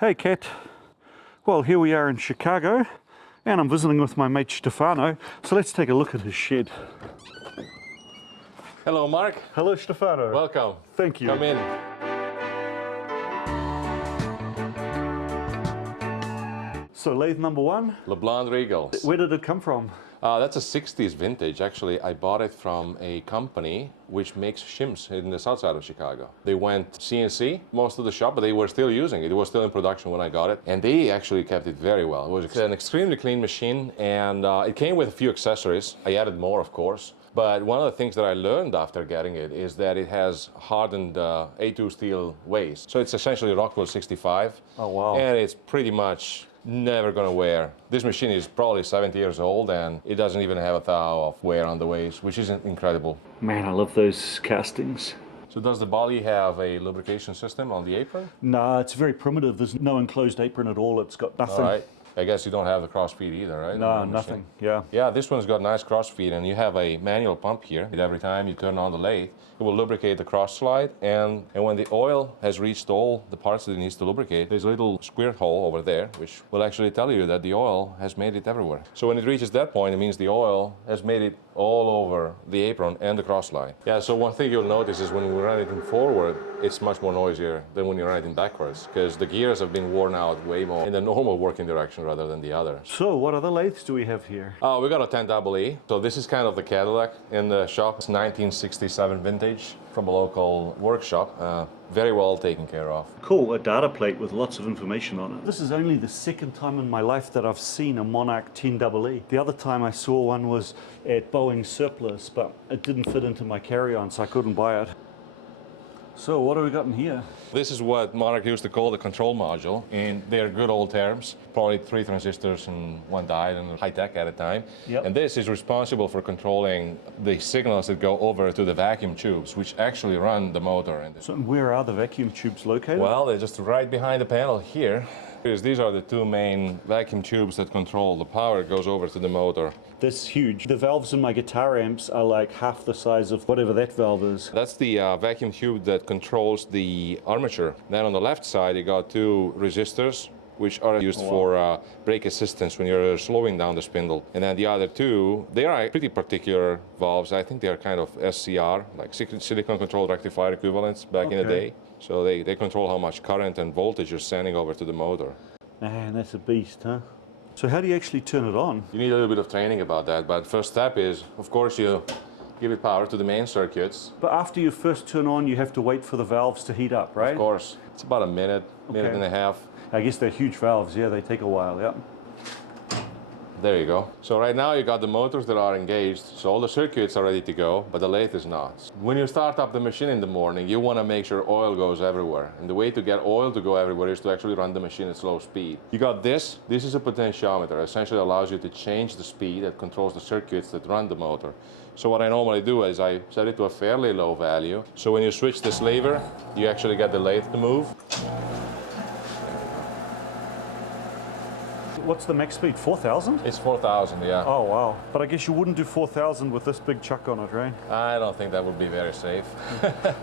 Hey Kat, well here we are in Chicago and I'm visiting with my mate Stefano, so let's take a look at his shed. Hello Mark. Hello Stefano. Welcome. Thank you. Come in. So lathe number one? The Blond Regal. Where did it come from? That's a 60s vintage. Actually, I bought it from a company which makes shims in the south side of Chicago. They went CNC, most of the shop, but they were still using it. It was still in production when I got it. And they actually kept it very well. It was an extremely clean machine, and it came with a few accessories. I added more, of course. But one of the things that I learned after getting it is that it has hardened A2 steel waist. So it's essentially Rockwell 65. Oh, wow. And it's pretty much never gonna wear. This machine is probably 70 years old and it doesn't even have a thou of wear on the waist, which is incredible. Man, I love those castings. So does the body have a lubrication system on the apron? No, it's very primitive. There's no enclosed apron at all. It's got nothing. All right. I guess you don't have the cross feed either, right? No, nothing. Yeah. Yeah, this one's got nice cross feed, and you have a manual pump here. Every time you turn on the lathe, it will lubricate the cross slide, and when the oil has reached all the parts that it needs to lubricate, there's a little squirt hole over there, which will actually tell you that the oil has made it everywhere. So when it reaches that point, it means the oil has made it all over the apron and the cross slide. Yeah, so one thing you'll notice is when we run it in forward, it's much more noisier than when you run it in backwards, because the gears have been worn out way more in the normal working direction rather than the other. So what other lathes do we have here? We got a 10EE. So this is kind of the Cadillac in the shop. It's 1967 vintage from a local workshop. Very well taken care of. Cool, a data plate with lots of information on it. This is only the second time in my life that I've seen a Monarch 10EE. The other time I saw one was at Boeing's surplus, but it didn't fit into my carry-on, so I couldn't buy it. So what have we got in here? This is what Monarch used to call the control module in their good old terms. Probably 3 transistors and 1 die and high tech at a time. Yep. And this is responsible for controlling the signals that go over to the vacuum tubes, which actually run the motor. So where are the vacuum tubes located? Well, they're just right behind the panel here. These are the 2 main vacuum tubes that control the power that goes over to the motor. That's huge. The valves in my guitar amps are like half the size of whatever that valve is. That's the vacuum tube that controls the armature. Then on the left side, you got 2 resistors, which are used for brake assistance when you're slowing down the spindle. And then the other 2, they are pretty particular valves. I think they are kind of SCR, like silicon control rectifier equivalents back in the day. So they control how much current and voltage you're sending over to the motor. Man, that's a beast, huh? So how do you actually turn it on? You need a little bit of training about that, but first step is, of course, you give it power to the main circuits. But after you first turn on, you have to wait for the valves to heat up, right? Of course. It's about a minute, minute and a half. I guess they're huge valves, yeah, they take a while, yeah. There you go. So right now you got the motors that are engaged, so all the circuits are ready to go, but the lathe is not. When you start up the machine in the morning, you want to make sure oil goes everywhere. And the way to get oil to go everywhere is to actually run the machine at slow speed. You got this. This is a potentiometer. It essentially allows you to change the speed that controls the circuits that run the motor. So what I normally do is I set it to a fairly low value. So when you switch this lever, you actually get the lathe to move. What's the max speed, 4,000? It's 4,000, yeah. Oh, wow. But I guess you wouldn't do 4,000 with this big chuck on it, right? I don't think that would be very safe.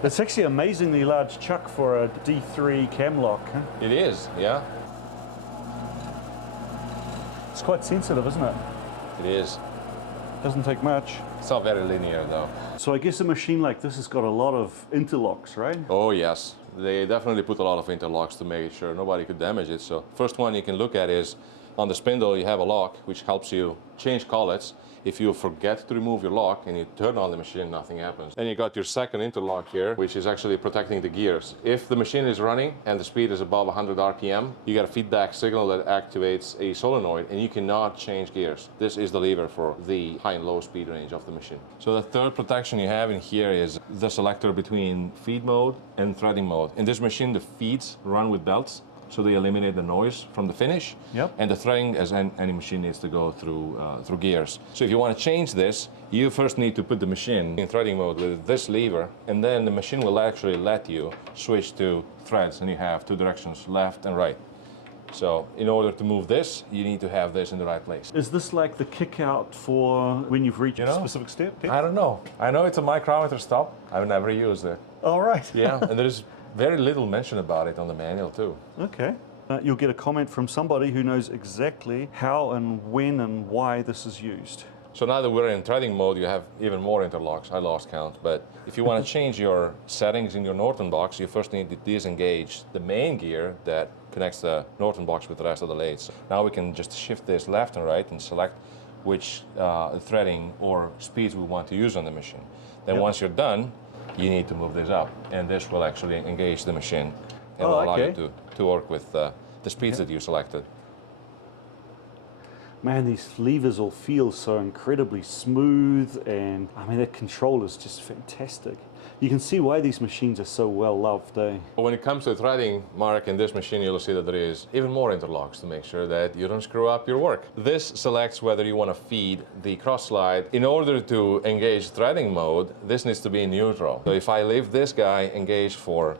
It's actually an amazingly large chuck for a D3 cam lock. Huh? It is, yeah. It's quite sensitive, isn't it? It is. Doesn't take much. It's not very linear, though. So I guess a machine like this has got a lot of interlocks, right? Oh, yes. They definitely put a lot of interlocks to make sure nobody could damage it. So first one you can look at is on the spindle you have a lock which helps you change collets. If you forget to remove your lock and you turn on the machine, nothing happens. Then you got your second interlock here, which is actually protecting the gears. If the machine is running and the speed is above 100 RPM, you get a feedback signal that activates a solenoid and you cannot change gears. This is the lever for the high and low speed range of the machine. So the third protection you have in here is the selector between feed mode and threading mode. In this machine, the feeds run with belts, so they eliminate the noise from the finish. Yep. And the threading, as any machine, needs to go through gears. So if you want to change this, you first need to put the machine in threading mode with this lever, and then the machine will actually let you switch to threads, and you have 2 directions, left and right. So in order to move this, you need to have this in the right place. Is this like the kick out for when you've reached a specific step? I don't know. I know it's a micrometer stop. I've never used it. All right. Yeah, and there's very little mention about it on the manual too. Okay. you'll get a comment from somebody who knows exactly how and when and why this is used. So now that we're in threading mode, you have even more interlocks. I lost count, but if you want to change your settings in your Norton box, you first need to disengage the main gear that connects the Norton box with the rest of the lathes. Now we can just shift this left and right and select which threading or speeds we want to use on the machine. Then once you're done, you need to move this up, and this will actually engage the machine and will allow you to work with the speeds that you selected. Man, these levers all feel so incredibly smooth, and I mean, that control is just fantastic. You can see why these machines are so well loved, eh? When it comes to threading, Mark, in this machine you'll see that there is even more interlocks to make sure that you don't screw up your work. This selects whether you want to feed the cross slide. In order to engage threading mode, this needs to be in neutral. So if I leave this guy engaged for,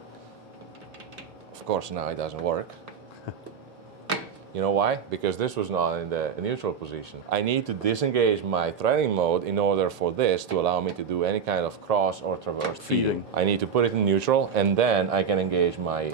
of course now it doesn't work. You know why? Because this was not in the neutral position. I need to disengage my threading mode in order for this to allow me to do any kind of cross or traverse feeding. I need to put it in neutral, and then I can engage my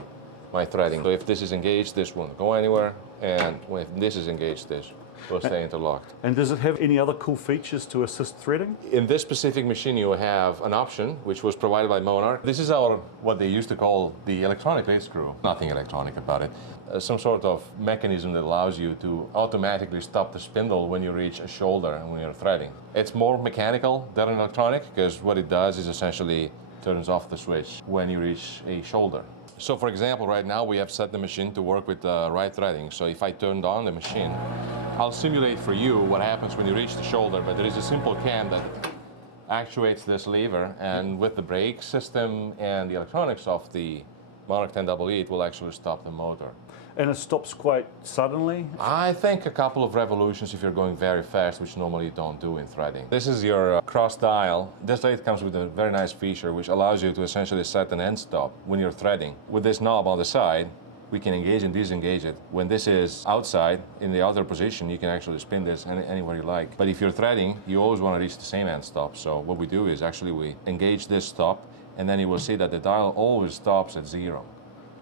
threading. So if this is engaged, this won't go anywhere, and when this is engaged, this will stay interlocked. And does it have any other cool features to assist threading? In this specific machine, you have an option which was provided by Monarch. This is our, what they used to call the electronic lathe screw. Nothing electronic about it. Some sort of mechanism that allows you to automatically stop the spindle when you reach a shoulder and when you're threading. It's more mechanical than electronic, because what it does is essentially turns off the switch when you reach a shoulder. So for example, right now we have set the machine to work with right threading. So if I turned on the machine, I'll simulate for you what happens when you reach the shoulder, but there is a simple cam that actuates this lever, and with the brake system and the electronics of the Monarch 10EE, it will actually stop the motor. And it stops quite suddenly? I think a couple of revolutions if you're going very fast, which normally you don't do in threading. This is your cross dial. This lathe comes with a very nice feature which allows you to essentially set an end stop when you're threading. With this knob on the side, we can engage and disengage it. When this is outside, in the other position, you can actually spin this anywhere you like. But if you're threading, you always want to reach the same end stop. So what we do is actually we engage this stop, and then you will see that the dial always stops at 0.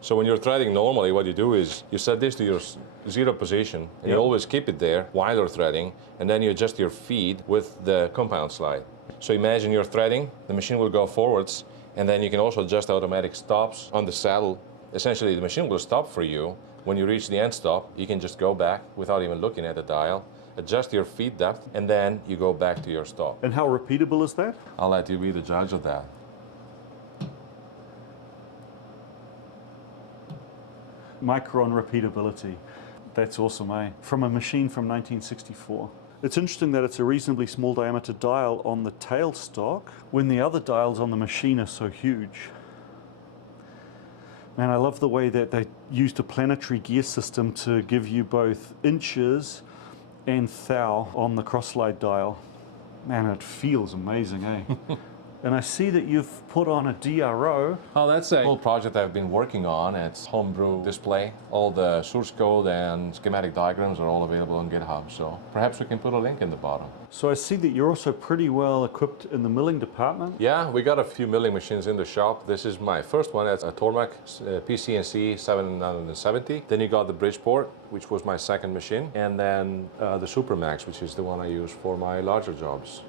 So when you're threading normally, what you do is you set this to your 0 position, and you always keep it there while you're threading, and then you adjust your feed with the compound slide. So imagine you're threading, the machine will go forwards, and then you can also adjust automatic stops on the saddle. Essentially, the machine will stop for you. When you reach the end stop, you can just go back without even looking at the dial, adjust your feed depth, and then you go back to your stop. And how repeatable is that? I'll let you be the judge of that. Micron repeatability. That's awesome, eh? From a machine from 1964. It's interesting that it's a reasonably small diameter dial on the tailstock when the other dials on the machine are so huge. Man, I love the way that they used a planetary gear system to give you both inches and thou on the cross-slide dial. Man, it feels amazing, eh? And I see that you've put on a DRO. Oh, that's a whole project I've been working on. It's homebrew display. All the source code and schematic diagrams are all available on GitHub, so perhaps we can put a link in the bottom. So I see that you're also pretty well equipped in the milling department. Yeah, we got a few milling machines in the shop. This is my first one. It's a Tormach CNC 770. Then you got the Bridgeport, which was my second machine, and then the Supermax, which is the one I use for my larger jobs.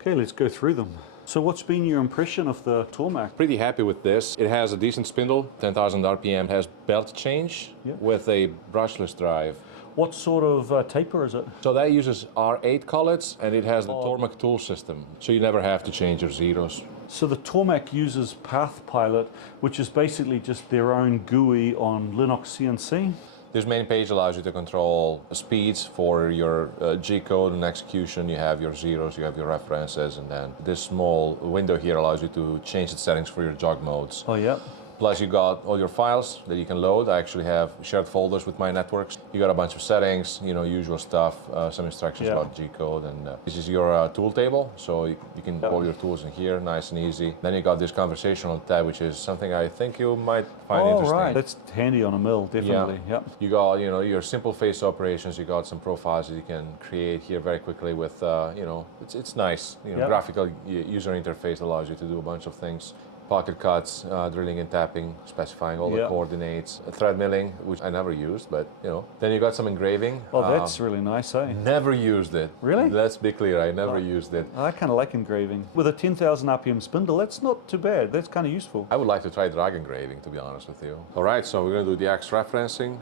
Okay, let's go through them. So what's been your impression of the Tormach? Pretty happy with this. It has a decent spindle, 10,000 RPM, it has belt change with a brushless drive. What sort of taper is it? So that uses R8 collets, and it has the Tormach tool system, so you never have to change your zeros. So the Tormach uses Path Pilot, which is basically just their own GUI on Linux CNC. This main page allows you to control speeds for your G code and execution. You have your zeros, you have your references, and then this small window here allows you to change the settings for your jog modes. Oh, yeah. Plus you got all your files that you can load. I actually have shared folders with my networks. You got a bunch of settings, you know, usual stuff, some instructions about G code, and this is your tool table. So you can pull your tools in here, nice and easy. Then you got this conversational tab, which is something I think you might find interesting. Right. That's handy on a mill, definitely. Yeah. You got, you know, your simple face operations. You got some profiles that you can create here very quickly with, you know, it's nice. You know, graphical user interface allows you to do a bunch of things. pocket cuts, drilling and tapping, specifying all the Yeah. coordinates, thread milling, which I never used, but you know. Then you got some engraving. Oh, that's really nice, eh? Never used it. Really? Let's be clear, I never used it. I kind of like engraving. With a 10,000 RPM spindle, that's not too bad. That's kind of useful. I would like to try drag engraving, to be honest with you. All right, so we're going to do the X referencing.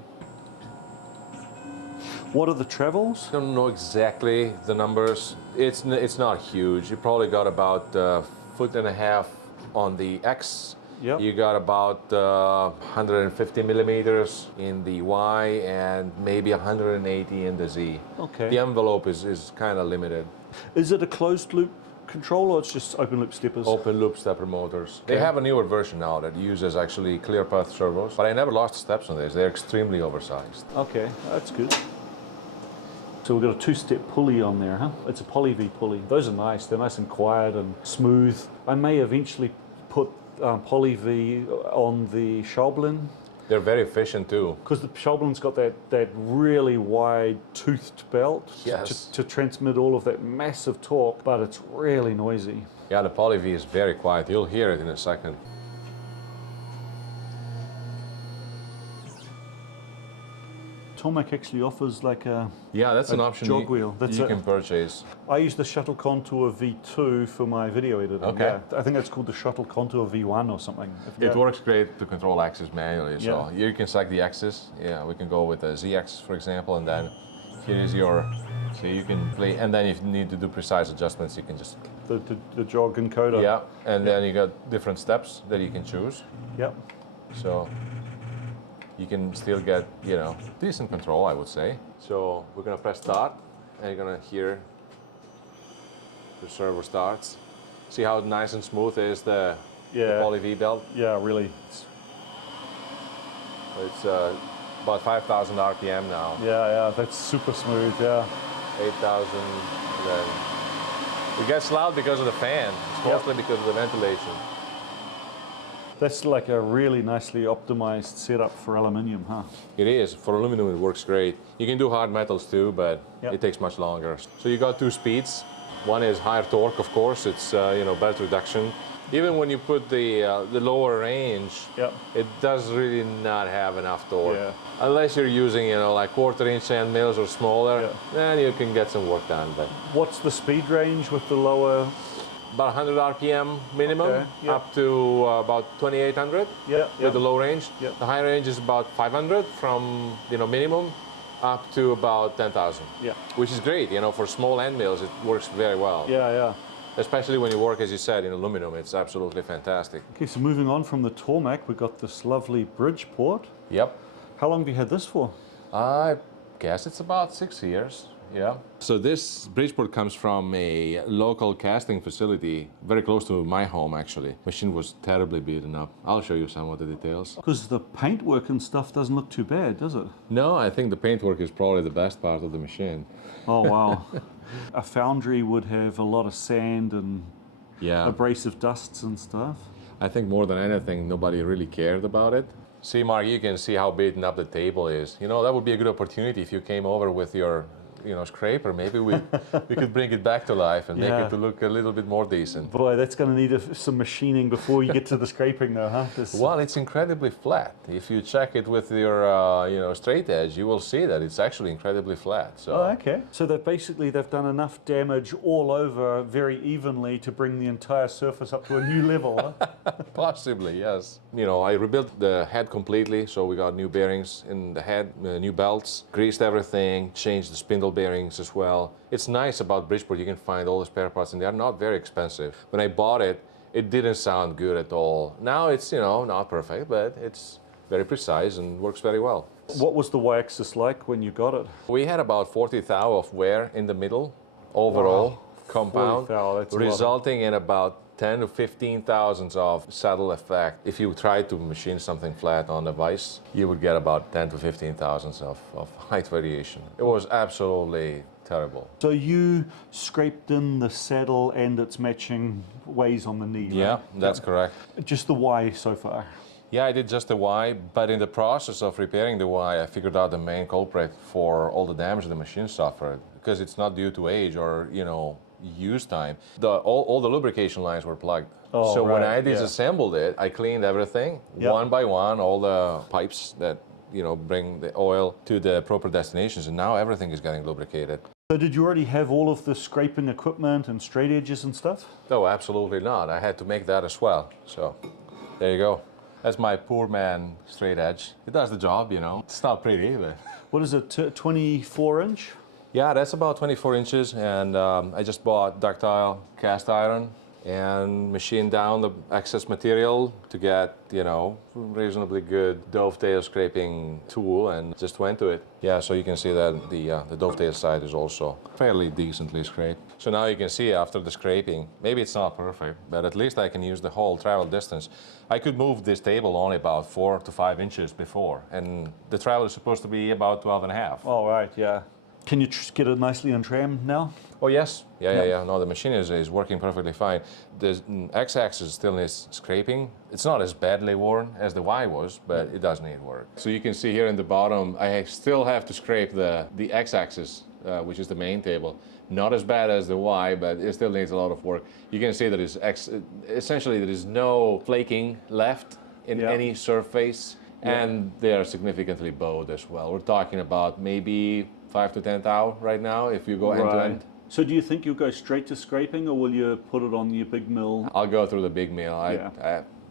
What are the travels? I don't know exactly the numbers. It's not huge. You probably got about a foot and a half on the X. Yep. You got about 150 millimeters in the Y and maybe 180 in the Z. Okay. The envelope is kind of limited. Is it a closed loop control or it's just open loop steppers? Open loop stepper motors. They Okay. have a newer version now that uses actually clear path servos, but I never lost steps on this. They're extremely oversized. Okay, that's good. So we've got a two-step pulley on there, huh? It's a poly V pulley. Those are nice. They're nice and quiet and smooth. I may eventually put poly V on the Schaublin They're very efficient too. because the Schaublin's got that really wide toothed belt Yes. to transmit all of that massive torque, but it's really noisy. Yeah, the Poly V is very quiet. You'll hear it in a second. Tormach actually offers like a... Yeah, that's an option jog wheel. That's you it. can purchase. I use the Shuttle Contour V2 for my video editing. Okay. Yeah. I think it's called the Shuttle Contour V1 or something. It works great to control axis manually. So Yeah. here you can select the axis. Yeah, we can go with a Z axis, for example, and then here is your. So you can play, and then if you need to do precise adjustments, you can just. The jog encoder. Yeah, and then you got different steps that you can choose. Yep. So you can still get, you know, decent control, I would say. So we're gonna press start, and you're gonna hear the servo starts. See how nice and smooth is the Poly V belt? Yeah, really. It's about 5,000 RPM now. Yeah, that's super smooth, yeah. 8,000, then it gets loud because of the fan. It's mostly because of the ventilation. That's like a really nicely optimized setup for aluminium, huh? It is. For aluminum, it works great. You can do hard metals too, but Yep. it takes much longer. So you got two speeds. One is higher torque, of course. It's belt reduction. Even when you put the lower range, Yep. it does really not have enough torque. Yeah. Unless you're using, like 1/4-inch end mills or smaller, Yeah. then you can get some work done. But What's the speed range with the lower? about 100 RPM minimum, Okay, yeah. up to about 2,800 Yeah, with the low range. Yeah. The high range is about 500 from minimum up to about 10,000. Yeah. Which is great, for small end mills. It works very well. Yeah. Especially when you work, as you said, in aluminum. It's absolutely fantastic. Okay, so moving on from the Tormach, we got this lovely Bridgeport. Yep. How long have you had this for? I guess it's about 6 years. Yeah. So this Bridgeport comes from a local casting facility very close to my home, actually. Machine was terribly beaten up. I'll show you some of the details. Because the paintwork and stuff doesn't look too bad, does it? No, I think the paintwork is probably the best part of the machine. Oh, wow. A foundry would have a lot of sand and Yeah. abrasive dusts and stuff. I think more than anything, nobody really cared about it. See, Mark, you can see how beaten up the table is. That would be a good opportunity if you came over with your scraper. Maybe we could bring it back to life and make Yeah. it to look a little bit more decent. Boy, that's going to need some machining before you get to the scraping though, huh? Well, it's incredibly flat. If you check it with your straight edge, you will see that it's actually incredibly flat. So. Oh, okay. So they've done enough damage all over very evenly to bring the entire surface up to a new level, huh? Possibly, yes. I rebuilt the head completely, so we got new bearings in the head, new belts, greased everything, changed the spindle bearings as well. It's nice about Bridgeport, you can find all the spare parts and they're not very expensive. When I bought it, it didn't sound good at all. Now it's, not perfect, but it's very precise and works very well. What was the Y-axis like when you got it? We had about 40 thou of wear in the middle, overall, Wow. compound, 40 thou, that's a lot. resulting in about 10 to 15 thousandths of saddle effect. If you tried to machine something flat on a vise, you would get about 10 to 15 thousandths of height variation. It was absolutely terrible. So you scraped in the saddle and its matching ways on the knee, Yeah, right? that's correct. Just the Y so far. Yeah, I did just the Y, but in the process of repairing the Y, I figured out the main culprit for all the damage the machine suffered. Because it's not due to age or, use time. All the lubrication lines were plugged. Oh, so when right, I disassembled it, I cleaned everything Yep. one by one, all the pipes that bring the oil to the proper destinations, and now everything is getting lubricated. So did you already have all of the scraping equipment and straight edges and stuff? No, absolutely not. I had to make that as well. So there you go. That's my poor man straight edge. It does the job, It's not pretty, but... What is it, 24 inch? Yeah, that's about 24 inches, and I just bought ductile cast iron and machined down the excess material to get, reasonably good dovetail scraping tool, and just went to it. Yeah, so you can see that the dovetail side is also fairly decently scraped. So now you can see after the scraping, maybe it's not perfect, but at least I can use the whole travel distance. I could move this table only about 4 to 5 inches before, and the travel is supposed to be about 12.5. Oh, right, yeah. Can you get it nicely on tram now? Oh, yes. Yeah. No, the machine is working perfectly fine. The x-axis still needs scraping. It's not as badly worn as the Y was, but it does need work. So you can see here in the bottom, I still have to scrape the x-axis, which is the main table. Not as bad as the Y, but it still needs a lot of work. You can see that essentially there is no flaking left in any surface, and they are significantly bowed as well. We're talking about maybe 5 to 10 thou right now if you go end to end. So do you think you'll go straight to scraping, or will you put it on your big mill? I'll go through the big mill.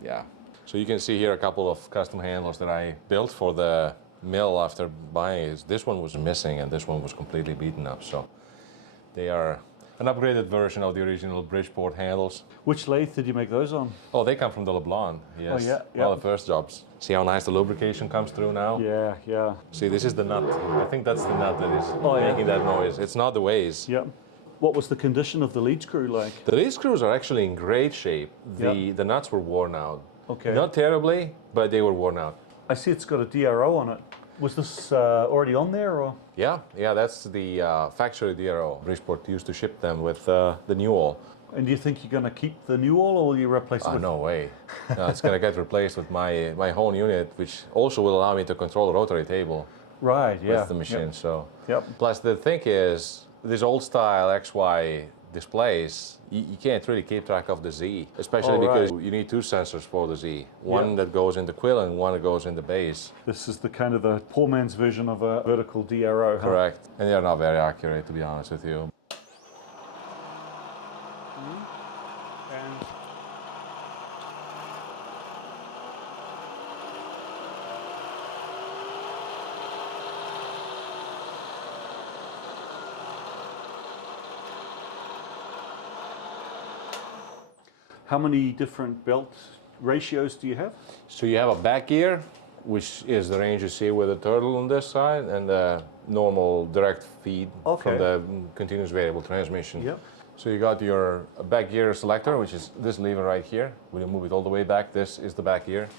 Yeah. So you can see here a couple of custom handlers that I built for the mill after buying it. This one was missing and this one was completely beaten up. So they are an upgraded version of the original Bridgeport handles. Which lathe did you make those on? Oh, they come from the Blond. Yes. Oh, yeah. One of the first jobs. See how nice the lubrication comes through now? Yeah. See, this is the nut. I think that's the nut that is yeah. making that noise. It's not the ways. Yep. What was the condition of the lead screw like? The lead screws are actually in great shape. The nuts were worn out. Okay. Not terribly, but they were worn out. I see it's got a DRO on it. Was this already on there, or? Yeah, that's the factory DRO. Bridgeport used to ship them with the new oil. And do you think you're going to keep the new oil, or will you replace it with? No way. No, it's going to get replaced with my whole unit, which also will allow me to control the rotary table. Right, yeah. With the machine, so. Yep. Plus the thing is, these old style XY displays, you can't really keep track of the Z, especially because you need two sensors for the Z. One that goes in the quill and one that goes in the base. This is the kind of the poor man's version of a vertical DRO, huh? Correct. And they're not very accurate, to be honest with you. How many different belt ratios do you have? So you have a back gear, which is the range you see with the turtle on this side, and the normal direct feed from the continuous variable transmission. Yep. So you got your back gear selector, which is this lever right here. When you move it all the way back, this is the back gear.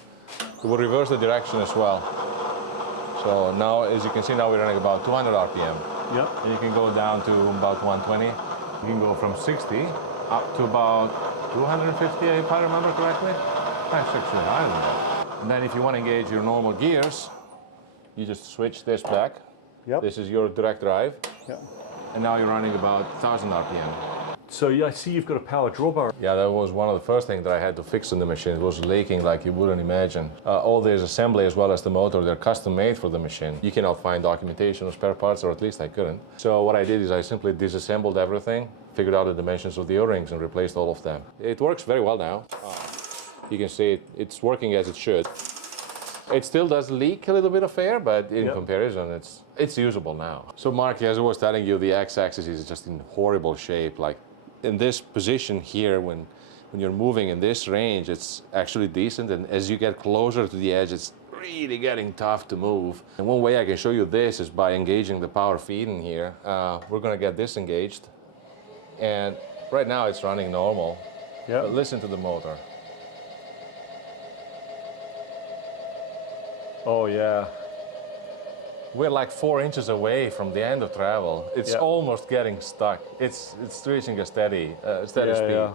It will reverse the direction as well. So now, as you can see, now we're running about 200 RPM. Yep. And you can go down to about 120. You can go from 60 up to about 250, if I remember correctly. That's actually higher than that. And then if you want to engage your normal gears, you just switch this back. Yep. This is your direct drive. Yep. And now you're running about 1000 RPM. So I see you've got a power drawbar. Yeah, that was one of the first things that I had to fix in the machine. It was leaking like you wouldn't imagine. All this assembly as well as the motor, they're custom made for the machine. You cannot find documentation or spare parts, or at least I couldn't. So what I did is I simply disassembled everything, figured out the dimensions of the O-rings and replaced all of them. It works very well now. You can see it's working as it should. It still does leak a little bit of air, but in comparison, it's usable now. So Mark, as I was telling you, the x-axis is just in horrible shape. Like in this position here, when you're moving in this range, it's actually decent. And as you get closer to the edge, it's really getting tough to move. And one way I can show you this is by engaging the power feed in here. We're gonna get this engaged. And right now it's running normal. Yeah. But listen to the motor. Oh yeah. We're like 4 inches away from the end of travel. It's almost getting stuck. It's reaching a steady speed. Yeah.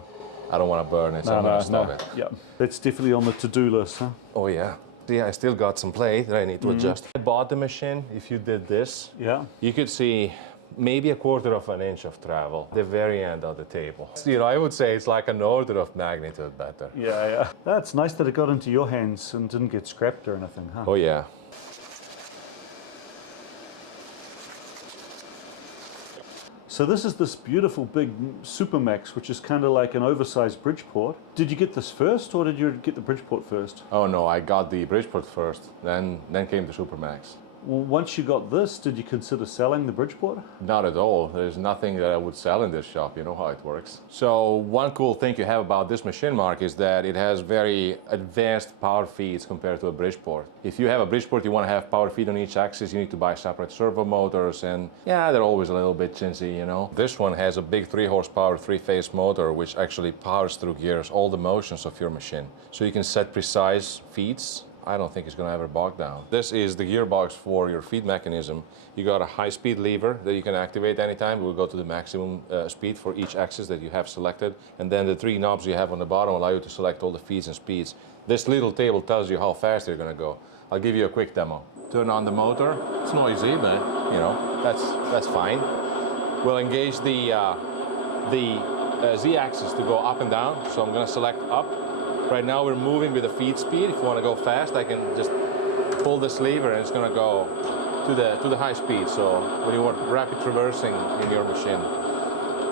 I don't want to burn it, so I'm gonna stop it. Yeah. That's definitely on the to-do list, huh? Oh yeah. See, I still got some play that I need to adjust. I bought the machine. If you did this, Yeah. you could see maybe a quarter of an inch of travel, the very end of the table. You know, I would say it's like an order of magnitude better. Yeah, yeah. That's nice that it got into your hands and didn't get scrapped or anything, huh? Oh yeah. So this is this beautiful big Supermax, which is kind of like an oversized Bridgeport. Did you get this first, or did you get the Bridgeport first? Oh no, I got the Bridgeport first, then came the Supermax. Well, once you got this, did you consider selling the Bridgeport? Not at all. There's nothing that I would sell in this shop. You know how it works. So one cool thing you have about this machine, Mark, is that it has very advanced power feeds compared to a Bridgeport. If you have a Bridgeport, you want to have power feed on each axis, you need to buy separate servo motors, and yeah, they're always a little bit chintzy, you know. This one has a big 3 horsepower 3-phase motor, which actually powers through gears all the motions of your machine. So you can set precise feeds. I don't think it's going to ever bog down. This is the gearbox for your feed mechanism. You got a high-speed lever that you can activate anytime. We'll go to the maximum speed for each axis that you have selected. And then the 3 knobs you have on the bottom allow you to select all the feeds and speeds. This little table tells you how fast you're going to go. I'll give you a quick demo. Turn on the motor. It's noisy, but you know, that's fine. We'll engage the Z-axis to go up and down. So I'm going to select up. Right now we're moving with the feed speed. If you want to go fast, I can just pull this lever and it's going to go to the high speed. So when you want rapid traversing in your machine.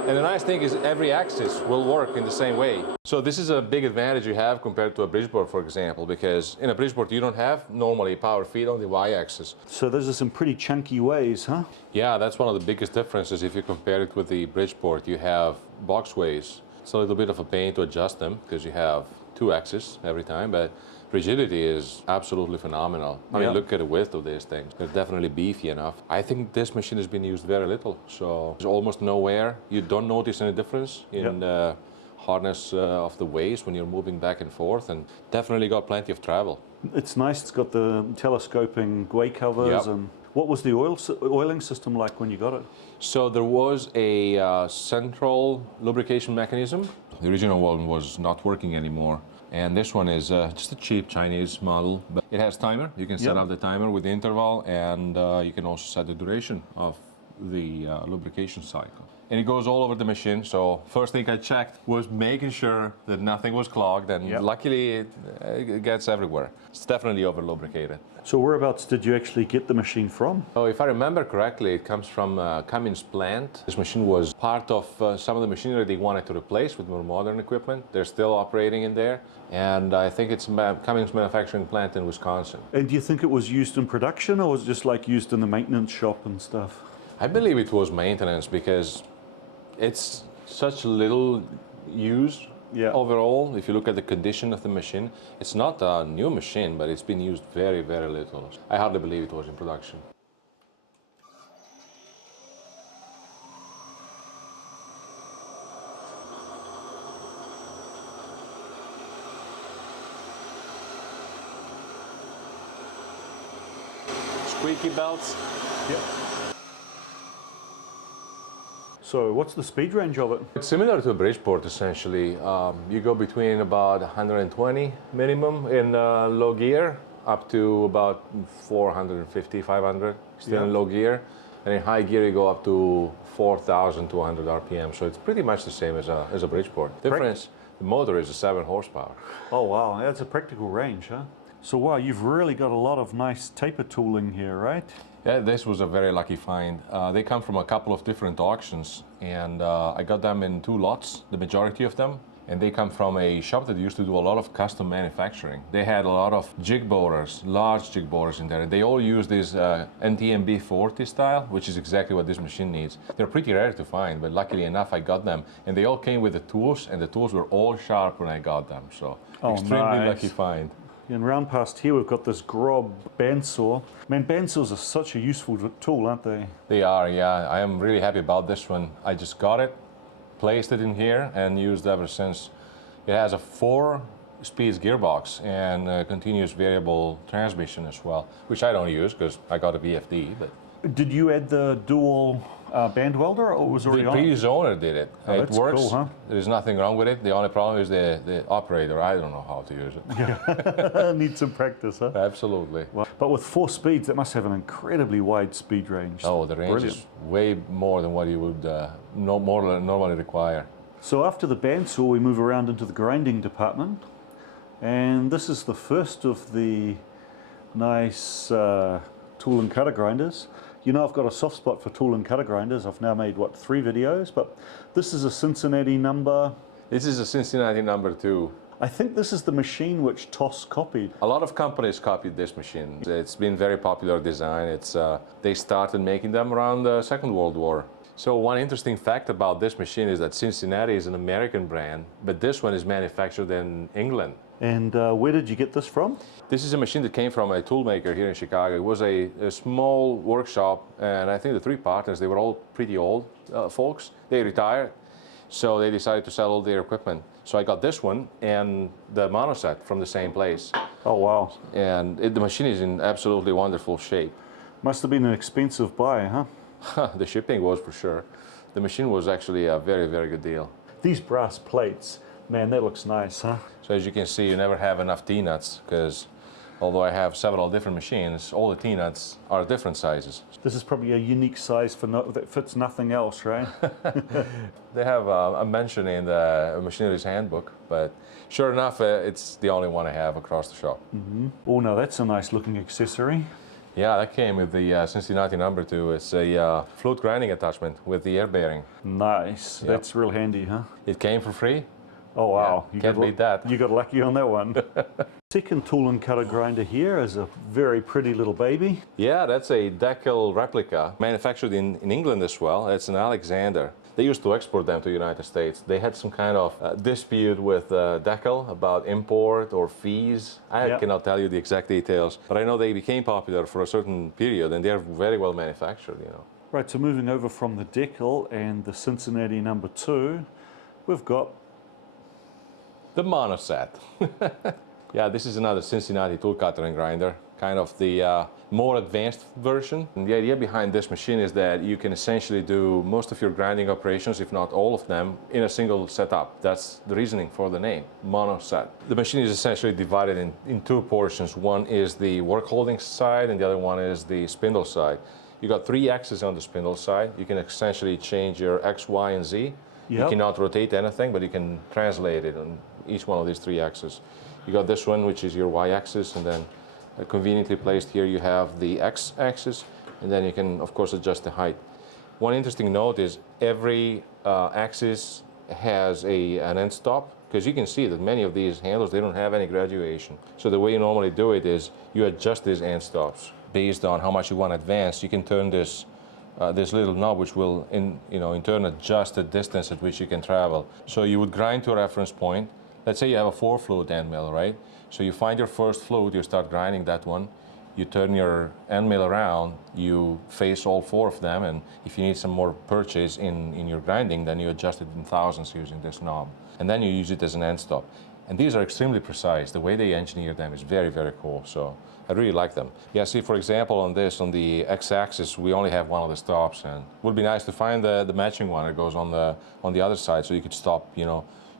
And the nice thing is every axis will work in the same way. So this is a big advantage you have compared to a Bridgeport, for example, because in a Bridgeport you don't have normally power feed on the Y-axis. So those are some pretty chunky ways, huh? Yeah, that's one of the biggest differences if you compare it with the Bridgeport. You have box ways. It's a little bit of a pain to adjust them because you have 2 axes every time, but rigidity is absolutely phenomenal. I mean, look at the width of these things. They're definitely beefy enough. I think this machine has been used very little, so there's almost no wear. You don't notice any difference in the hardness of the ways when you're moving back and forth, and definitely got plenty of travel. It's nice. It's got the telescoping way covers. And what was the oiling system like when you got it? So there was a central lubrication mechanism. The original one was not working anymore. And this one is just a cheap Chinese model, but it has timer. You can set up the timer with the interval, and you can also set the duration of the lubrication cycle. And it goes all over the machine. So first thing I checked was making sure that nothing was clogged, and luckily it gets everywhere. It's definitely over lubricated. So whereabouts did you actually get the machine from? Oh, if I remember correctly, it comes from Cummins plant. This machine was part of some of the machinery they wanted to replace with more modern equipment. They're still operating in there, and I think it's Cummins manufacturing plant in Wisconsin. And do you think it was used in production, or was it just like used in the maintenance shop and stuff? I believe it was maintenance because it's such little use overall. If you look at the condition of the machine, it's not a new machine, but it's been used very, very little. I hardly believe it was in production. Squeaky belts. Yep. So what's the speed range of it? It's similar to a Bridgeport essentially. You go between about 120 minimum in low gear up to about 450, 500 still in low gear. And in high gear you go up to 4,200 RPM. So it's pretty much the same as a Bridgeport. Difference, the motor is a 7 horsepower. Oh wow, that's a practical range, huh? So wow, you've really got a lot of nice taper tooling here, right? Yeah, this was a very lucky find. They come from a couple of different auctions, and I got them in 2 lots, the majority of them. And they come from a shop that used to do a lot of custom manufacturing. They had a lot of jig borers, large jig borers in there. They all use this NTMB 40 style, which is exactly what this machine needs. They're pretty rare to find, but luckily enough I got them. And they all came with the tools, and the tools were all sharp when I got them. So extremely lucky find. And round past here we've got this Grob bandsaw. Man, bandsaws are such a useful tool, aren't they? They are, yeah. I am really happy about this one. I just got it, placed it in here, and used ever since. It has a 4-speed gearbox and a continuous variable transmission as well, which I don't use because I got a VFD, but Did you add the dual band welder, or it was already The on? previous owner did it. Oh, It that's works. cool, huh? There's nothing wrong with it. The only problem is the operator. I don't know how to use it. Need some practice, huh? Absolutely. Wow. But with 4 speeds, that must have an incredibly wide speed range. Oh, the range Brilliant. is way more than what you would normally require. So after the bandsaw, we move around into the grinding department, and this is the first of the nice tool and cutter grinders. You know, I've got a soft spot for tool and cutter grinders. I've now made, what, 3 videos, but this is a Cincinnati number. This is a Cincinnati number 2. I think this is the machine which TOS copied. A lot of companies copied this machine. It's been very popular design. They started making them around the Second World War. So one interesting fact about this machine is that Cincinnati is an American brand, but this one is manufactured in England. And where did you get this from? This is a machine that came from a tool maker here in Chicago. It was a small workshop, and I think the 3 partners, they were all pretty old folks. They retired, so they decided to sell all their equipment. So I got this one and the Monoset from the same place. Oh, wow. And the machine is in absolutely wonderful shape. Must have been an expensive buy, huh? The shipping was for sure. The machine was actually a very, very good deal. These brass plates, man, that looks nice, huh? So as you can see, you never have enough T-nuts, because although I have several different machines, all the T-nuts are different sizes. This is probably a unique size for that fits nothing else, right? They have a mention in the machinery's handbook, but sure enough, it's the only one I have across the shop. Oh, no, that's a nice looking accessory. Yeah, that came with the Cincinnati number 2. It's a fluid grinding attachment with the air bearing. Nice. Yep. That's real handy, huh? It came for free. Oh, wow. Yeah, can't beat that. You got lucky on that one. Second tool and cutter grinder here is a very pretty little baby. Yeah, that's a Decal replica, manufactured in England as well. It's an Alexander. They used to export them to the United States. They had some kind of dispute with Decal about import or fees. I cannot tell you the exact details, but I know they became popular for a certain period, and they're very well manufactured, you know. Right, so moving over from the Decal and the Cincinnati number 2, we've got the Monoset. Yeah, this is another Cincinnati tool cutter and grinder, kind of the more advanced version. And the idea behind this machine is that you can essentially do most of your grinding operations, if not all of them, in a single setup. That's the reasoning for the name, Monoset. The machine is essentially divided in 2 portions. One is the work holding side and the other one is the spindle side. You got 3 axes on the spindle side. You can essentially change your X, Y, and Z. You cannot rotate anything, but you can translate it on each one of these 3 axes. You got this one, which is your Y-axis, and then conveniently placed here you have the X-axis, and then you can, of course, adjust the height. One interesting note is every axis has an end stop, because you can see that many of these handles, they don't have any graduation. So the way you normally do it is you adjust these end stops based on how much you want to advance. You can turn this this little knob, which will in turn adjust the distance at which you can travel. So you would grind to a reference point. Let's say you have a 4 fluid end mill, right? So you find your first fluid, you start grinding that one, you turn your end mill around, you face all 4 of them, and if you need some more purchase in your grinding, then you adjust it in thousandths using this knob. And then you use it as an end stop. And these are extremely precise. The way they engineer them is very, very cool. So I really like them. Yeah, see, for example, on the X-axis, we only have one of the stops, and it would be nice to find the matching one that goes on the other side, so you could stop,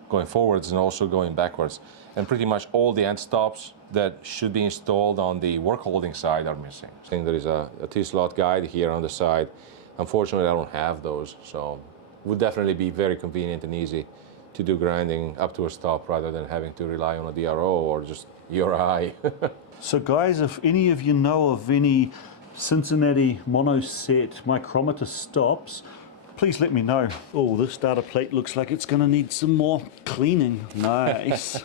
going forwards and also going backwards. And pretty much all the end stops that should be installed on the work holding side are missing. I think there is a T-slot guide here on the side. Unfortunately, I don't have those, so it would definitely be very convenient and easy to do grinding up to a stop rather than having to rely on a DRO or just your eye. So guys, if any of you know of any Cincinnati Monoset micrometer stops, please let me know. Oh, this data plate looks like it's going to need some more cleaning. Nice.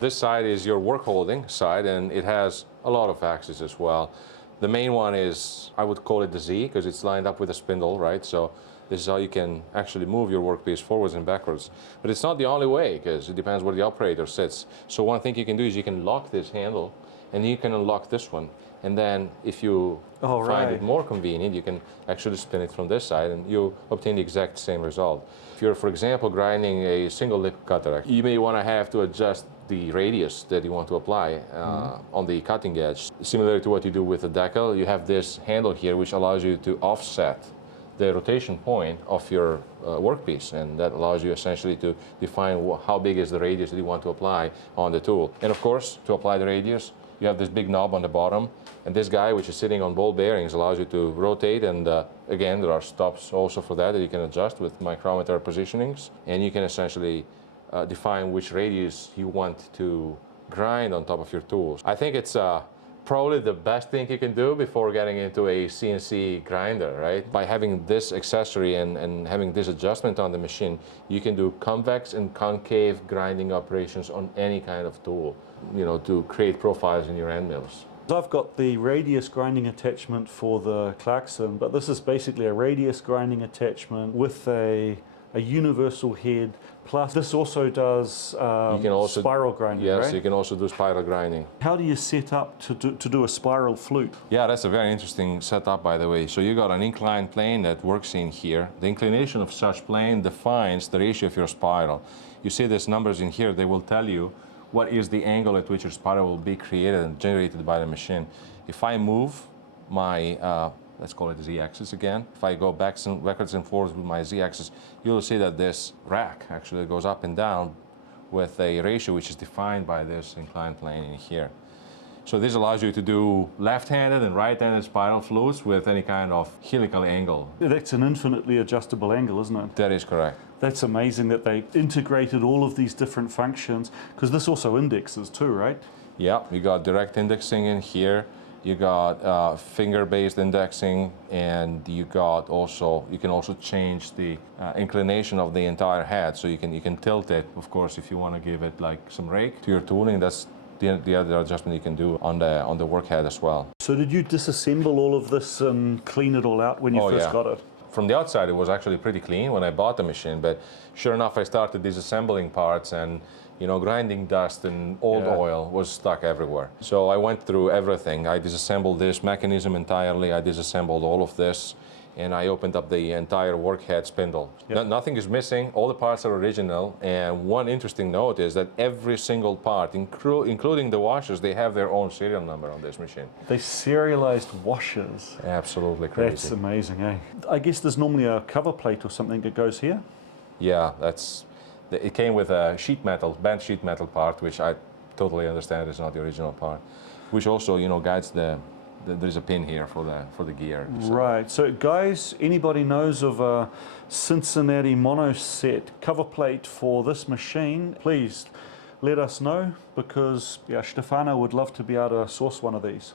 This side is your work holding side, and it has a lot of axes as well. The main one is, I would call it the Z, because it's lined up with a spindle, right? So this is how you can actually move your workpiece forwards and backwards. But it's not the only way, because it depends where the operator sits. So one thing you can do is you can lock this handle, and you can unlock this one. And then if you find it more convenient, you can actually spin it from this side, and you obtain the exact same result. If you're, for example, grinding a single lip cutter, you may want to have to adjust the radius that you want to apply on the cutting edge. Similar to what you do with a decal, you have this handle here which allows you to offset the rotation point of your workpiece, and that allows you essentially to define how big is the radius that you want to apply on the tool. And of course, to apply the radius, you have this big knob on the bottom, and this guy, which is sitting on ball bearings, allows you to rotate, and again, there are stops also for that you can adjust with micrometer positionings, and you can essentially define which radius you want to grind on top of your tools. I think it's probably the best thing you can do before getting into a CNC grinder, right? By having this accessory and having this adjustment on the machine, you can do convex and concave grinding operations on any kind of tool, you know, to create profiles in your end mills. I've got the radius grinding attachment for the Clarkson, but this is basically a radius grinding attachment with a universal head. Plus, this also does spiral grinding, yes, right? you can also do spiral grinding. How do you set up to do a spiral flute? Yeah, that's a very interesting setup, by the way. So you got an inclined plane that works in here. The inclination of such plane defines the ratio of your spiral. You see these numbers in here, they will tell you what is the angle at which your spiral will be created and generated by the machine. If I move my let's call it z-axis again. If I go backwards and forwards with my z-axis, you'll see that this rack actually goes up and down with a ratio which is defined by this inclined plane in here. So this allows you to do left-handed and right-handed spiral flutes with any kind of helical angle. That's an infinitely adjustable angle, isn't it? That is correct. That's amazing that they integrated all of these different functions, because this also indexes too, right? Yeah, you got direct indexing in here. You got finger-based indexing, and you can also change the inclination of the entire head, so you can tilt it. Of course, if you want to give it like some rake to your tooling, that's the other adjustment you can do on the work head as well. So did you disassemble all of this and clean it all out when you first got it? From the outside, it was actually pretty clean when I bought the machine, but sure enough, I started disassembling parts, and you know, grinding dust and old oil was stuck everywhere. So I went through everything. I disassembled this mechanism entirely. I disassembled all of this, and I opened up the entire work head spindle. Nothing is missing. All the parts are original. And one interesting note is that every single part, including the washers, they have their own serial number on this machine. They serialized washers. Absolutely crazy. That's amazing, eh? I guess there's normally a cover plate or something that goes here. Yeah, it came with a sheet metal, bent sheet metal part, which I totally understand is not the original part, which also, you know, guides there's a pin here for the gear. So. Right. So guys, anybody knows of a Cincinnati Monoset cover plate for this machine, please let us know, because Stefano would love to be able to source one of these.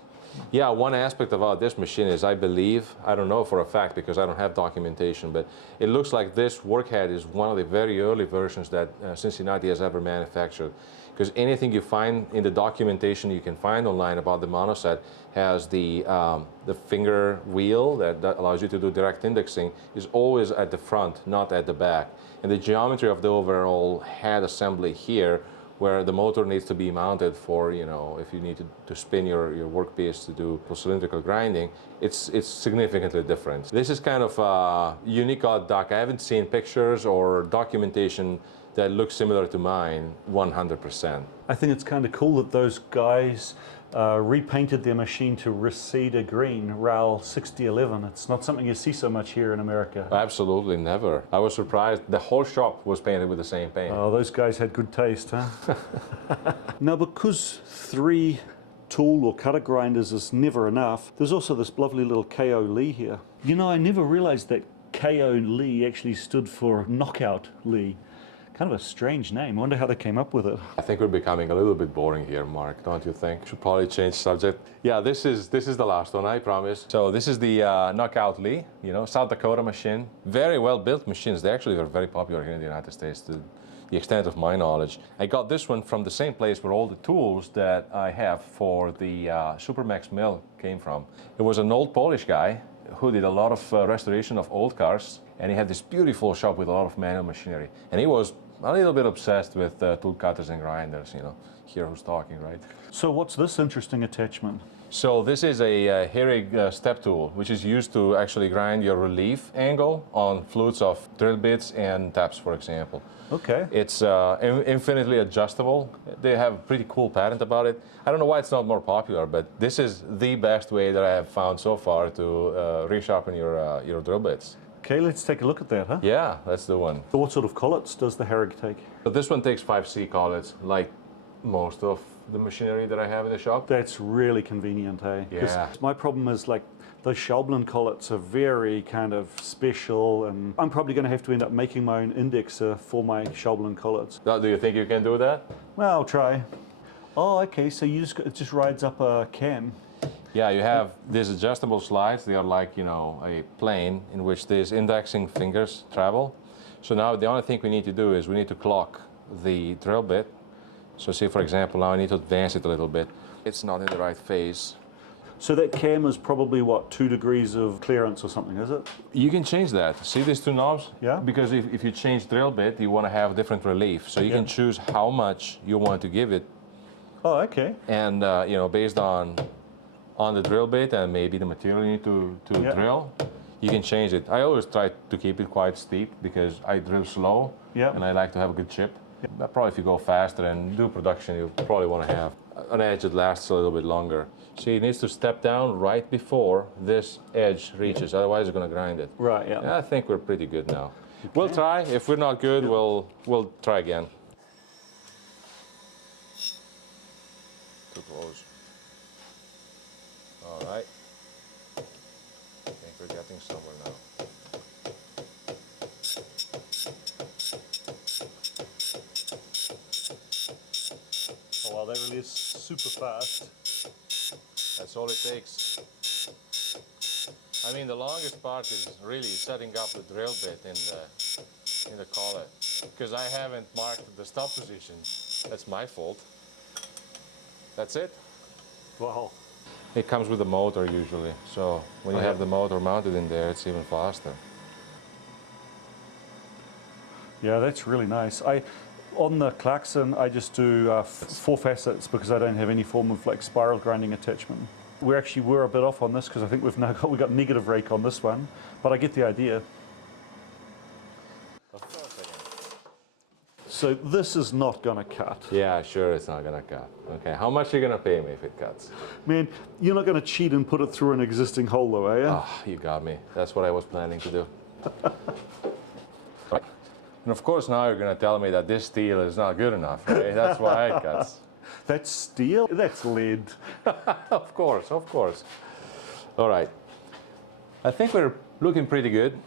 Yeah, one aspect about this machine is I don't know for a fact because I don't have documentation, but it looks like this workhead is one of the very early versions that Cincinnati has ever manufactured. Because anything you find in the documentation you can find online about the Monoset has the finger wheel that allows you to do direct indexing is always at the front, not at the back. And the geometry of the overall head assembly here, where the motor needs to be mounted for, you know, if you need to spin your workpiece to do cylindrical grinding, it's significantly different. This is kind of a unique odd duck. I haven't seen pictures or documentation that looks similar to mine 100%. I think it's kind of cool that those guys repainted their machine to Reseda Green, RAL 6011. It's not something you see so much here in America. Absolutely never. I was surprised. The whole shop was painted with the same paint. Oh, those guys had good taste, huh? Now, because 3 tool or cutter grinders is never enough, there's also this lovely little KO Lee here. You know, I never realized that KO Lee actually stood for Knockout Lee. Kind of a strange name. I wonder how they came up with it. I think we're becoming a little bit boring here, Mark, don't you think? Should probably change subject. Yeah, this is the last one, I promise. So this is the Knockout Lee, you know, South Dakota machine. Very well built machines. They actually were very popular here in the United States, to the extent of my knowledge. I got this one from the same place where all the tools that I have for the Supermax Mill came from. It was an old Polish guy who did a lot of restoration of old cars, and he had this beautiful shop with a lot of manual machinery. And he was a little bit obsessed with tool cutters and grinders, you know, here who's talking, right? So what's this interesting attachment? So this is a Harig step tool, which is used to actually grind your relief angle on flutes of drill bits and taps, for example. Okay. It's infinitely adjustable. They have a pretty cool patent about it. I don't know why it's not more popular, but this is the best way that I have found so far to resharpen your drill bits. Okay, let's take a look at that, huh? Yeah, that's the one. So what sort of collets does the Harig take? So this one takes 5C collets, like most of the machinery that I have in the shop. That's really convenient, eh? 'Cause Yeah. my problem is like those Schaublin collets are very kind of special, and I'm probably going to have to end up making my own indexer for my Schaublin collets. Now, do you think you can do that? Well, I'll try. Oh, okay, so it just rides up a cam. Yeah, you have these adjustable slides. They are like, you know, a plane in which these indexing fingers travel. So now the only thing we need to do is we need to clock the drill bit. So see, for example, now I need to advance it a little bit. It's not in the right phase. So that cam is probably, what, 2 degrees of clearance or something, is it? You can change that. See these two knobs? Yeah. Because if you change drill bit, you want to have different relief. So you can choose how much you want to give it. Oh, okay. And, you know, based on the drill bit and maybe the material you need to drill, you can change it. I always try to keep it quite steep because I drill slow and I like to have a good chip. But probably if you go faster and do production, you probably want to have an edge that lasts a little bit longer. See, it needs to step down right before this edge reaches, otherwise you're going to grind it. Right, yeah. I think we're pretty good now. Okay. We'll try. If we're not good, we'll try again. Too close. All right. I think we're getting somewhere now. Oh, wow, that really is super fast. That's all it takes. I mean, the longest part is really setting up the drill bit in the collet, because I haven't marked the stop position. That's my fault. That's it. Wow. It comes with the motor usually, so when you have the motor mounted in there, it's even faster. Yeah, that's really nice. On the Clarkson, I just do 4 facets because I don't have any form of like spiral grinding attachment. We actually were a bit off on this because I think we got negative rake on this one, but I get the idea. Of course I am. So this is not gonna cut. Yeah, sure, it's not gonna cut. Okay, how much are you gonna pay me if it cuts? Man, you're not gonna cheat and put it through an existing hole though, are you? Ah, you got me. That's what I was planning to do. Right. And of course now you're gonna tell me that this steel is not good enough, right? That's why it cuts. That's steel? That's lead. Of course, of course. All right. I think we're looking pretty good.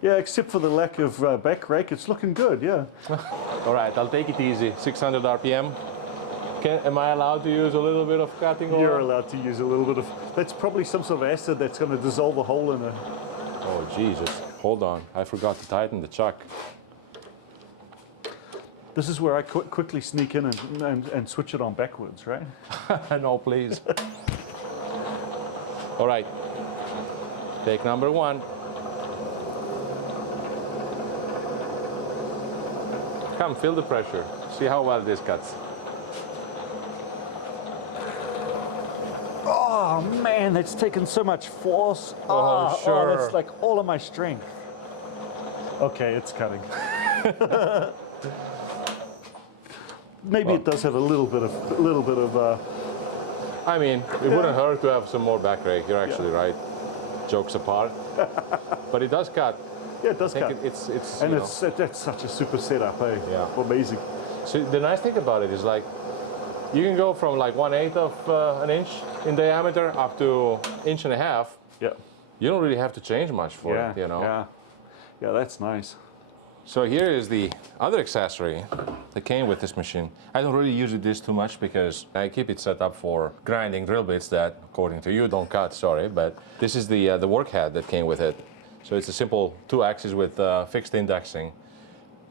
Yeah, except for the lack of back rake, it's looking good, yeah. All right, I'll take it easy. 600 RPM. Am I allowed to use a little bit of cutting oil? You're allowed to use a little bit of, that's probably some sort of acid that's going to dissolve a hole in it. Oh, Jesus. Hold on. I forgot to tighten the chuck. This is where I quickly sneak in and switch it on backwards, right? No, please. All right. Take number 1. Come, feel the pressure. See how well this cuts. Oh man, that's taken so much force. Oh, sure. Oh, that's like all of my strength. Okay, it's cutting. Maybe it does have a little bit of. I mean, it wouldn't hurt to have some more back rake. You're actually right. Jokes apart. But it does cut. Yeah, it does cut. It's and that's such a super setup, eh? Yeah. Amazing. So the nice thing about it is like, you can go from like 1/8 of an inch in diameter up to 1.5 inches. Yeah. You don't really have to change much for it, you know. Yeah, that's nice. So here is the other accessory that came with this machine. I don't really use this too much because I keep it set up for grinding drill bits that, according to you, don't cut, sorry. But this is the work head that came with it. So it's a simple 2-axis with fixed indexing.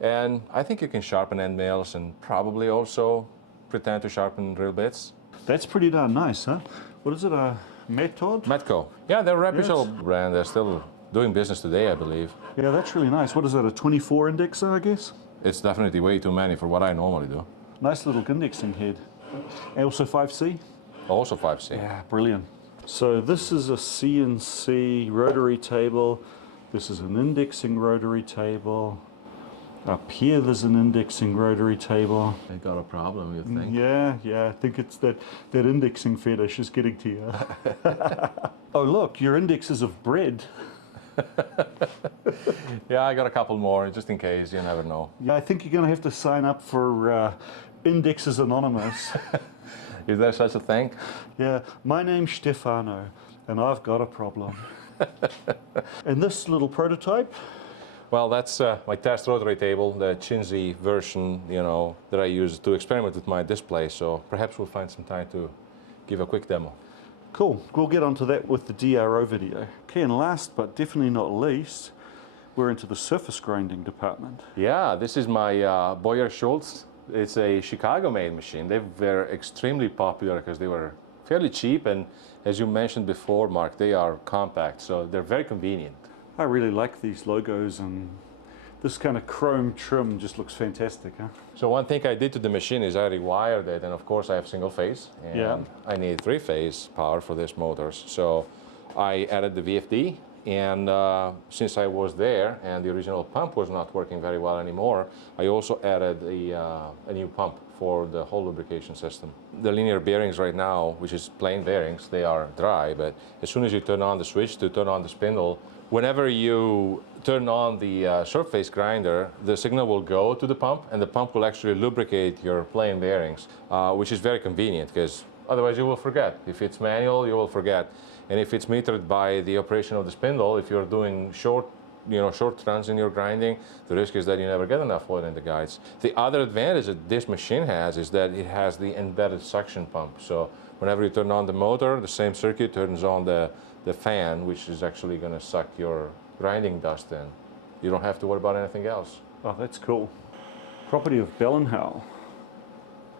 And I think you can sharpen end nails and probably also pretend to sharpen drill bits. That's pretty darn nice, huh? What is it, a Method? Metco. Yeah, they're a reputable brand. They're still doing business today, I believe. Yeah, that's really nice. What is that, a 24 indexer, I guess? It's definitely way too many for what I normally do. Nice little indexing head. And also 5C? Also 5C. Yeah, brilliant. So this is a CNC rotary table. This is an indexing rotary table. Up here there's an indexing rotary table. They got a problem, you think? Yeah, I think it's that indexing fetish is getting to you. Oh look, your indexes of bread. Yeah, I got a couple more, just in case, you never know. Yeah, I think you're going to have to sign up for Indexes Anonymous. Is there such a thing? Yeah, my name's Stefano, and I've got a problem. And this little prototype? Well, that's my test rotary table, the T&C version, you know, that I use to experiment with my display. So perhaps we'll find some time to give a quick demo. Cool, we'll get onto that with the DRO video. Okay, and last but definitely not least, we're into the surface grinding department. Yeah, this is my Boyer-Schulz. It's a Chicago-made machine. They were extremely popular because they were fairly cheap, and as you mentioned before, Mark, they are compact, so they're very convenient. I really like these logos, and this kind of chrome trim just looks fantastic, huh? So one thing I did to the machine is I rewired it, and of course I have single phase, and Yeah. I need 3-phase power for these motors. So I added the VFD, and since I was there and the original pump was not working very well anymore, I also added a new pump for the whole lubrication system. The linear bearings right now, which is plain bearings, they are dry, but as soon as you turn on the switch to turn on the spindle, whenever you turn on the surface grinder, the signal will go to the pump, and the pump will actually lubricate your plain bearings, which is very convenient because otherwise you will forget. If it's manual, you will forget. And if it's metered by the operation of the spindle, if you're doing short runs in your grinding, the risk is that you never get enough oil in the guides. The other advantage that this machine has is that it has the embedded suction pump. So whenever you turn on the motor, the same circuit turns on the fan, which is actually going to suck your grinding dust in. You don't have to worry about anything else. Oh, that's cool. Property of Bell & Howell.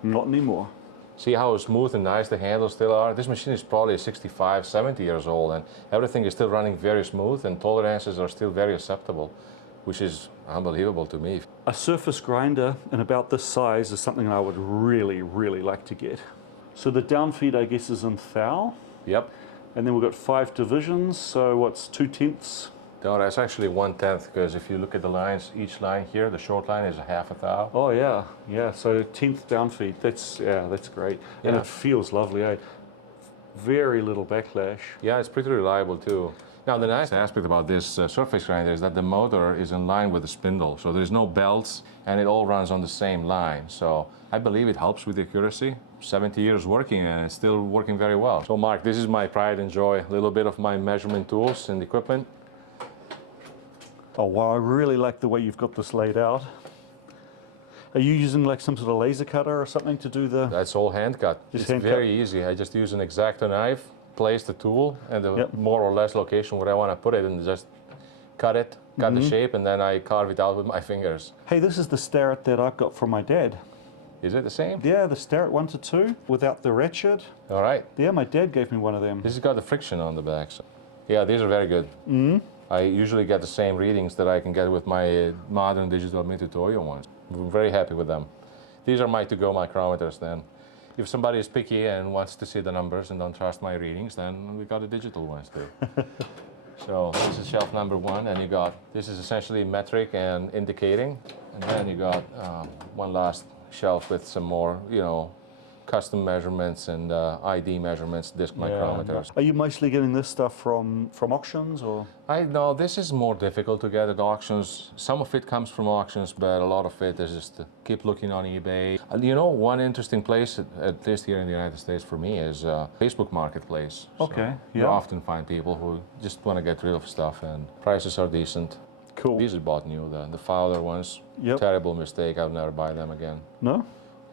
Not anymore. See how smooth and nice the handles still are? This machine is probably 65, 70 years old, and everything is still running very smooth, and tolerances are still very acceptable, which is unbelievable to me. A surface grinder in about this size is something I would really, really like to get. So the downfeed, I guess, is in thou. Yep. And then we've got 5 divisions, so what's 2/10? No, that's actually 1/10, because if you look at the lines, each line here, the short line is a half a thou. Oh yeah, so 10th downfeed, that's great. And Yeah. it feels lovely, eh? Very little backlash. Yeah, it's pretty reliable too. Now the nice aspect about this surface grinder is that the motor is in line with the spindle, so there's no belts and it all runs on the same line. So I believe it helps with the accuracy. 70 years working and it's still working very well. So Mark, this is my pride and joy, a little bit of my measurement tools and equipment. Oh wow, I really like the way you've got this laid out. Are you using like some sort of laser cutter or something to do the... That's all hand cut. Just It's hand very easy. I just use an X-Acto knife, place the tool and the Yep. more or less location where I want to put it, and just cut it, cut the shape, and then I carve it out with my fingers. Hey, this is the Starrett that I got from my dad. Is it the same? Yeah, the Starrett 1 to 2 without the ratchet. All right. Yeah, my dad gave me one of them. This has got the friction on the back. So. Yeah, these are very good. I usually get the same readings that I can get with my modern digital mitutoyo ones. I'm very happy with them. These are my to-go micrometers then. If somebody is picky and wants to see the numbers and don't trust my readings, then we got the digital ones too. So this is shelf number 1, and you got, this is essentially metric and indicating. And then you got one last shelf with some more, you know, custom measurements and ID measurements, disc micrometers. Are you mostly getting this stuff from auctions or? I know this is more difficult to get at auctions. Some of it comes from auctions, but a lot of it is just keep looking on eBay. And you know, one interesting place, at least here in the United States for me, is Facebook Marketplace. Okay, You often find people who just want to get rid of stuff, and prices are decent. Cool. These are bought new. The Fowler ones, terrible mistake. I'll never buy them again. No?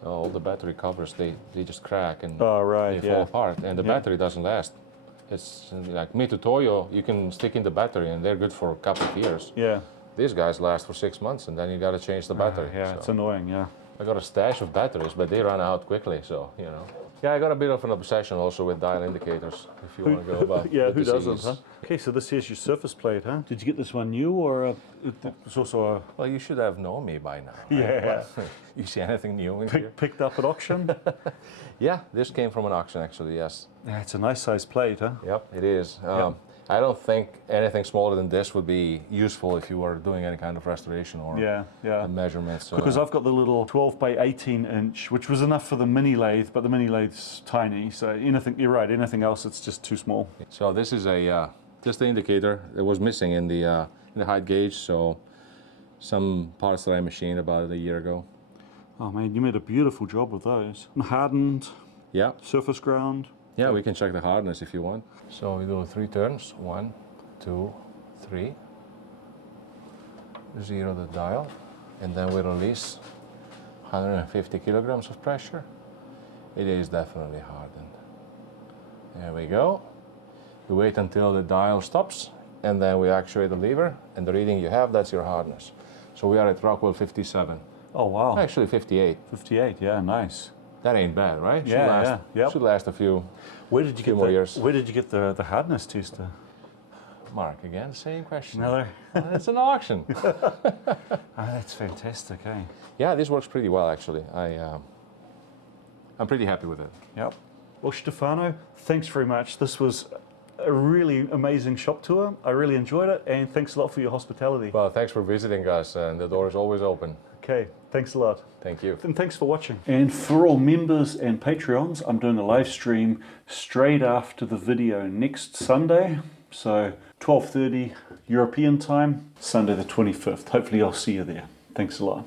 All the battery covers, they just crack and Oh, right, they fall apart, and the battery doesn't last. It's like Mitutoyo, you can stick in the battery and they're good for a couple of years. Yeah. These guys last for 6 months, and then you got to change the battery. Yeah, So it's annoying, yeah. I got a stash of batteries, but they run out quickly, so, you know. Yeah, I got a bit of an obsession also with dial indicators, if you want to go about. Yeah, the who doesn't, disease. huh? Okay, so this here's your surface plate, huh? Did you get this one new, or it's also a Well, you should have known me by now. Right? Yeah. Well, you see anything new in here? picked up at auction? Yeah, this came from an auction actually, yes. Yeah, it's a nice size plate, huh? Yep, it is. I don't think anything smaller than this would be useful if you were doing any kind of restoration or Yeah. measurements. Because I've got the little 12 by 18 inch, which was enough for the mini lathe, but the mini lathe's tiny. So anything, you're right, anything else, it's just too small. So this is a just the indicator that was missing in the height gauge. So some parts that I machined about a year ago. Oh man, you made a beautiful job with those. And hardened, Yeah. surface ground. Yeah, we can check the hardness if you want. So we do 3 turns. 1, 2, 3. 0 the dial. And then we release 150 kilograms of pressure. It is definitely hardened. There we go. We wait until the dial stops, and then we actuate the lever, and the reading you have, that's your hardness. So we are at Rockwell 57. Oh wow. Actually 58. 58, yeah, nice. That ain't bad, right? Yeah. Should last a few. Where did you Few get more the, years. Where did you get the hardness to? Mark, again, same question. Another. It's an auction. That's fantastic, eh? Yeah, this works pretty well actually. I'm pretty happy with it. Yep. Well, Stefano, thanks very much. This was a really amazing shop tour. I really enjoyed it, and thanks a lot for your hospitality. Well, thanks for visiting us, and the door is always open. Okay, thanks a lot. Thank you. And thanks for watching. And for all members and Patreons, I'm doing a live stream straight after the video next Sunday. So 12:30 European time, Sunday the 25th. Hopefully I'll see you there. Thanks a lot.